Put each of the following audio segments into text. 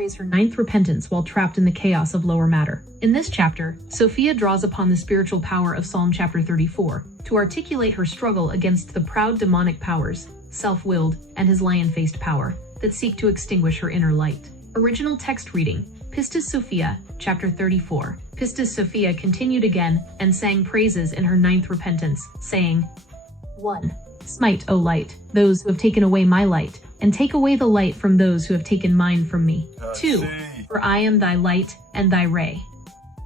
prays her ninth repentance while trapped in the chaos of lower matter. In this chapter, Sophia draws upon the spiritual power of Psalm chapter 34 to articulate her struggle against the proud demonic powers, self-willed, and his lion-faced power, that seek to extinguish her inner light. Original text reading, Pistis Sophia, chapter 34. Pistis Sophia continued again and sang praises in her ninth repentance, saying, 1. Smite, O light, those who have taken away my light, and take away the light from those who have taken mine from me. 2. For I am thy light and thy ray.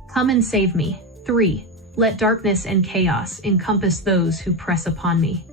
Come and save me. 3. Let darkness and chaos encompass those who press upon me.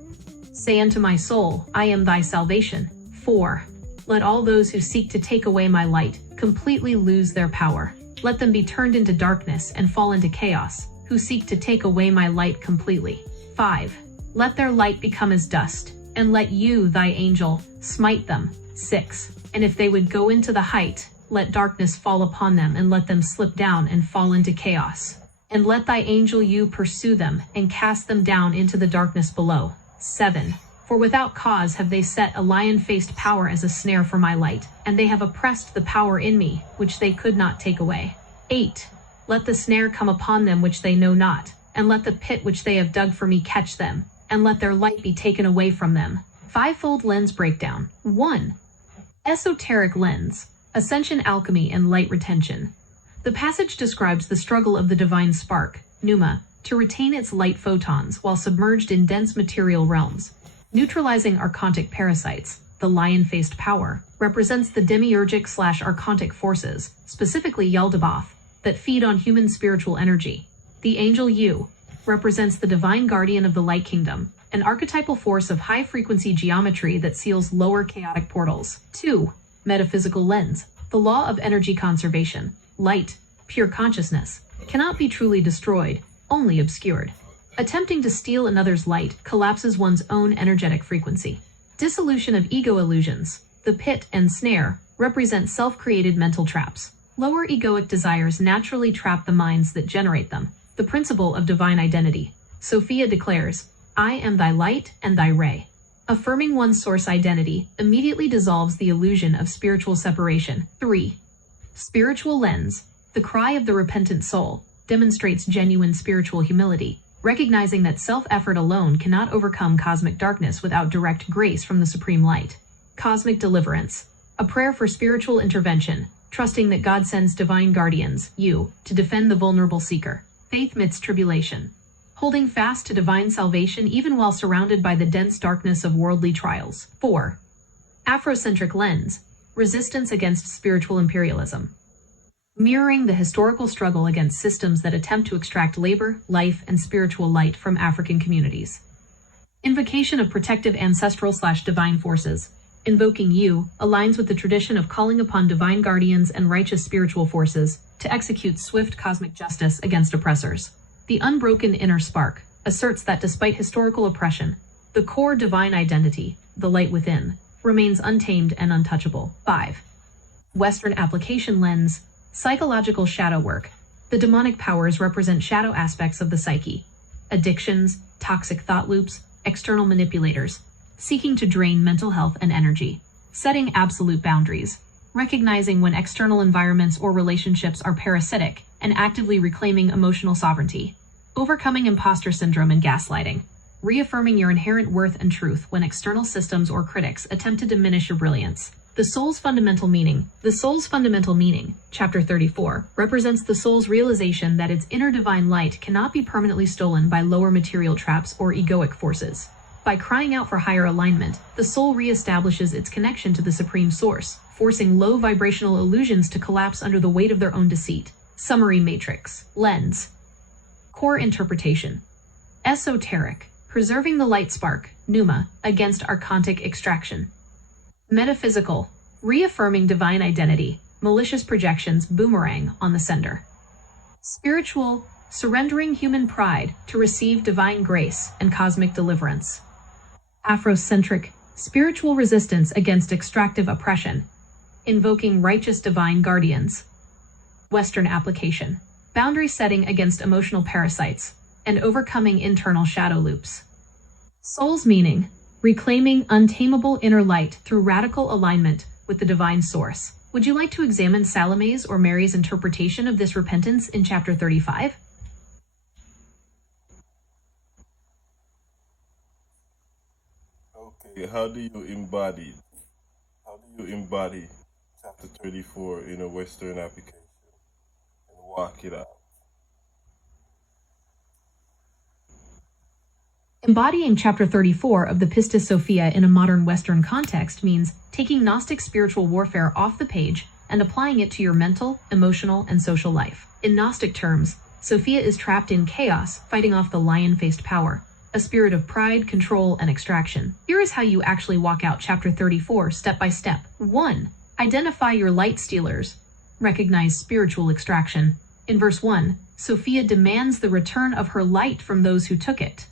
Say unto my soul, I am thy salvation. 4. Let all those who seek to take away my light completely lose their power. Let them be turned into darkness and fall into chaos, who seek to take away my light completely. 5. Let their light become as dust, and let you, thy angel, smite them. 6. And if they would go into the height, let darkness fall upon them, and let them slip down and fall into chaos. And let thy angel you pursue them, and cast them down into the darkness below. 7. For without cause have they set a lion-faced power as a snare for my light, and they have oppressed the power in me, which they could not take away. 8. Let the snare come upon them which they know not, and let the pit which they have dug for me catch them, and let their light be taken away from them. Fivefold lens breakdown. 1. Esoteric lens, ascension alchemy and light retention. The passage describes the struggle of the divine spark, pneuma, to retain its light photons while submerged in dense material realms. Neutralizing archontic parasites, the lion-faced power, represents the demiurgic/archontic forces, specifically Yaldabaoth, that feed on human spiritual energy. The angel U represents the divine guardian of the light kingdom, an archetypal force of high-frequency geometry that seals lower chaotic portals. 2. Metaphysical lens, the law of energy conservation. Light, pure consciousness, cannot be truly destroyed, only obscured. Attempting to steal another's light collapses one's own energetic frequency. Dissolution of ego illusions, the pit and snare, represent self-created mental traps. Lower egoic desires naturally trap the minds that generate them. The principle of divine identity. Sophia declares, I am thy light and thy ray. Affirming one's source identity immediately dissolves the illusion of spiritual separation. 3. Spiritual lens, the cry of the repentant soul, demonstrates genuine spiritual humility, recognizing that self-effort alone cannot overcome cosmic darkness without direct grace from the supreme light. Cosmic deliverance, a prayer for spiritual intervention, trusting that God sends divine guardians, you, to defend the vulnerable seeker. Faith midst tribulation, holding fast to divine salvation even while surrounded by the dense darkness of worldly trials. 4. Afrocentric lens, resistance against spiritual imperialism. Mirroring the historical struggle against systems that attempt to extract labor, life, and spiritual light from African communities. Invocation of protective ancestral/divine forces. Invoking you aligns with the tradition of calling upon divine guardians and righteous spiritual forces to execute swift cosmic justice against oppressors. The unbroken inner spark asserts that despite historical oppression, the core divine identity, the light within, remains untamed and untouchable. 5. Western application lens, psychological shadow work. The demonic powers represent shadow aspects of the psyche. Addictions, toxic thought loops, external manipulators, seeking to drain mental health and energy. Setting absolute boundaries. Recognizing when external environments or relationships are parasitic, and actively reclaiming emotional sovereignty. Overcoming imposter syndrome and gaslighting. Reaffirming your inherent worth and truth when external systems or critics attempt to diminish your brilliance. The soul's fundamental meaning. The soul's fundamental meaning, chapter 34, represents the soul's realization that its inner divine light cannot be permanently stolen by lower material traps or egoic forces. By crying out for higher alignment, the soul reestablishes its connection to the supreme source, forcing low vibrational illusions to collapse under the weight of their own deceit. Summary matrix. Lens. Core interpretation. Esoteric, preserving the light spark, pneuma, against archontic extraction. Metaphysical, reaffirming divine identity, malicious projections boomerang on the sender. Spiritual, surrendering human pride to receive divine grace and cosmic deliverance. Afrocentric, spiritual resistance against extractive oppression, invoking righteous divine guardians. Western application, boundary setting against emotional parasites, and overcoming internal shadow loops. Soul's meaning, reclaiming untamable inner light through radical alignment with the divine source. Would you like to examine Salome's or Mary's interpretation of this repentance in chapter 35? Okay, how do you embody chapter 34 in a Western application and walk it out? Embodying chapter 34 of the Pistis Sophia in a modern Western context means taking Gnostic spiritual warfare off the page and applying it to your mental, emotional, and social life. In Gnostic terms, Sophia is trapped in chaos, fighting off the lion-faced power, a spirit of pride, control, and extraction. Here is how you actually walk out chapter 34 step by step. 1. Identify your light stealers. Recognize spiritual extraction. In verse 1, Sophia demands the return of her light from those who took it.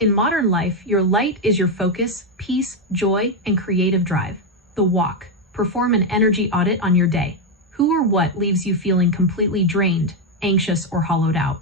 In modern life, your light is your focus, peace, joy, and creative drive. The walk. Perform an energy audit on your day. Who or what leaves you feeling completely drained, anxious, or hollowed out?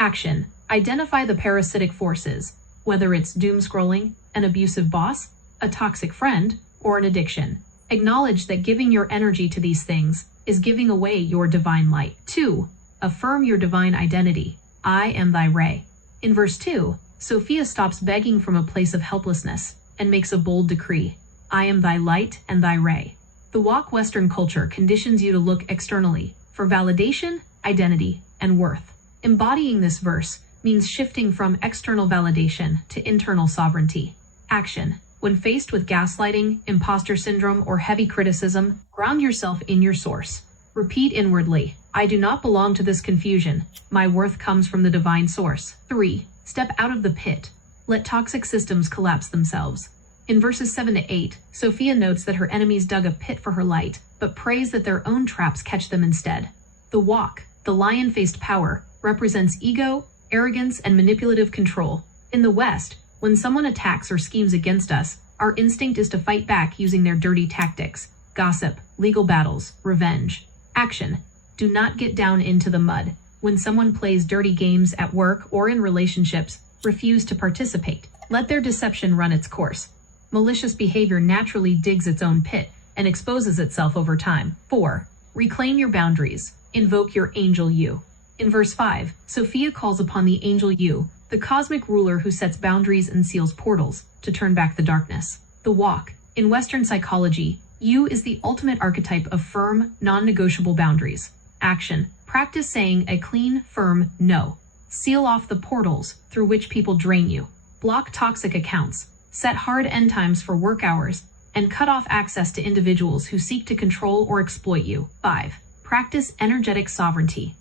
Action. Identify the parasitic forces, whether it's doom scrolling, an abusive boss, a toxic friend, or an addiction. Acknowledge that giving your energy to these things is giving away your divine light. 2. Affirm your divine identity. I am thy ray. In verse 2, Sophia stops begging from a place of helplessness and makes a bold decree. I am thy light and thy ray. The woke Western culture conditions you to look externally for validation, identity, and worth. Embodying this verse means shifting from external validation to internal sovereignty. Action. When faced with gaslighting, imposter syndrome, or heavy criticism, ground yourself in your source. Repeat inwardly, I do not belong to this confusion. My worth comes from the divine source. 3. Step out of the pit. Let toxic systems collapse themselves. In verses 7 to 8, Sophia notes that her enemies dug a pit for her light, but prays that their own traps catch them instead. The walk, the lion-faced power, represents ego, arrogance, and manipulative control. In the West, when someone attacks or schemes against us, our instinct is to fight back using their dirty tactics, gossip, legal battles, revenge. Action. Do not get down into the mud. When someone plays dirty games at work or in relationships, refuse to participate. Let their deception run its course. Malicious behavior naturally digs its own pit and exposes itself over time. 4. Reclaim your boundaries. Invoke your angel you. In verse 5, Sophia calls upon the angel you, the cosmic ruler who sets boundaries and seals portals, to turn back the darkness. The walk. In Western psychology, you is the ultimate archetype of firm, non-negotiable boundaries. Action. Practice saying a clean, firm no. Seal off the portals through which people drain you. Block toxic accounts. Set hard end times for work hours, and cut off access to individuals who seek to control or exploit you. 5. Practice energetic sovereignty.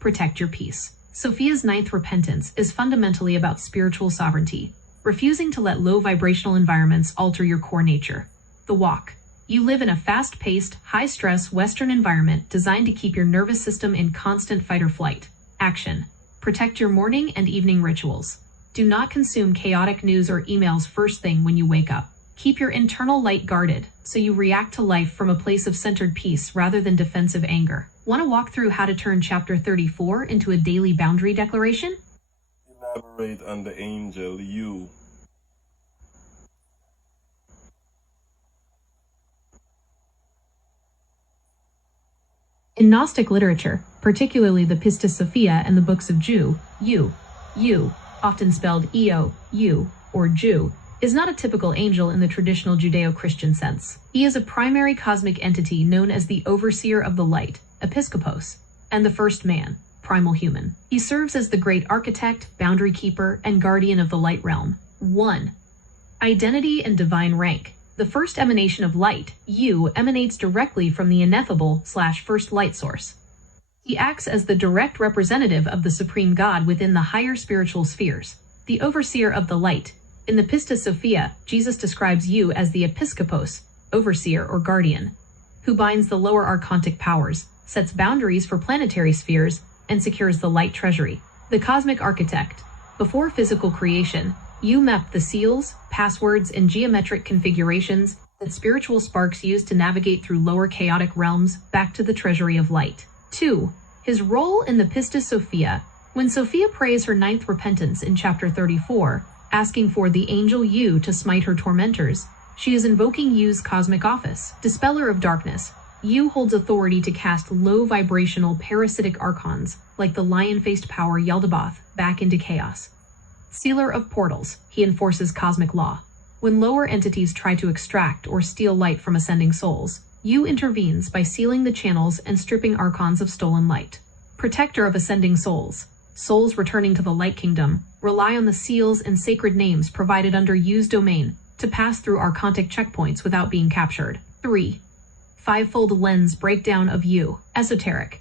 Protect your peace. Sophia's 9th repentance is fundamentally about spiritual sovereignty, refusing to let low vibrational environments alter your core nature. The walk. You live in a fast-paced, high-stress Western environment designed to keep your nervous system in constant fight or flight. Action. Protect your morning and evening rituals. Do not consume chaotic news or emails first thing when you wake up. Keep your internal light guarded, so you react to life from a place of centered peace rather than defensive anger. Want to walk through how to turn chapter 34 into a daily boundary declaration? Elaborate on the angel you. In Gnostic literature, particularly the Pistis Sophia and the books of Jew, you, often spelled Eo, you, or Jew, is not a typical angel in the traditional Judeo-Christian sense. He is a primary cosmic entity known as the overseer of the light, episkopos, and the first man, primal human. He serves as the great architect, boundary keeper, and guardian of the light realm. 1. Identity and divine rank. The first emanation of light, you, emanates directly from the ineffable/first light source. He acts as the direct representative of the supreme God within the higher spiritual spheres. The overseer of the light. In the Pistis Sophia, Jesus describes you as the episkopos, overseer or guardian, who binds the lower archontic powers, sets boundaries for planetary spheres, and secures the light treasury. The cosmic architect. Before physical creation, you mapped the seals, passwords, and geometric configurations that spiritual sparks use to navigate through lower chaotic realms back to the treasury of light. 2. His role in the Pistis Sophia. When Sophia prays her 9th repentance in chapter 34, asking for the angel you to smite her tormentors, she is invoking Yu's cosmic office, dispeller of darkness, U holds authority to cast low-vibrational parasitic archons, like the lion-faced power Yaldabaoth, back into chaos. Sealer of portals, he enforces cosmic law. When lower entities try to extract or steal light from ascending souls, U intervenes by sealing the channels and stripping archons of stolen light. Protector of ascending souls, souls returning to the Light Kingdom rely on the seals and sacred names provided under U's domain to pass through archontic checkpoints without being captured. 3. Fivefold lens breakdown of U, esoteric.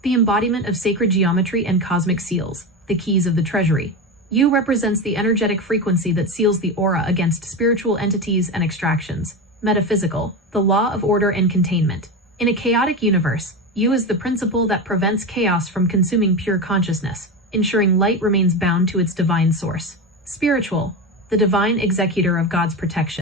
The embodiment of sacred geometry and cosmic seals, the keys of the treasury. U represents the energetic frequency that seals the aura against spiritual entities and extractions. Metaphysical, the law of order and containment. In a chaotic universe, U is the principle that prevents chaos from consuming pure consciousness, ensuring light remains bound to its divine source. Spiritual, the divine executor of God's protection.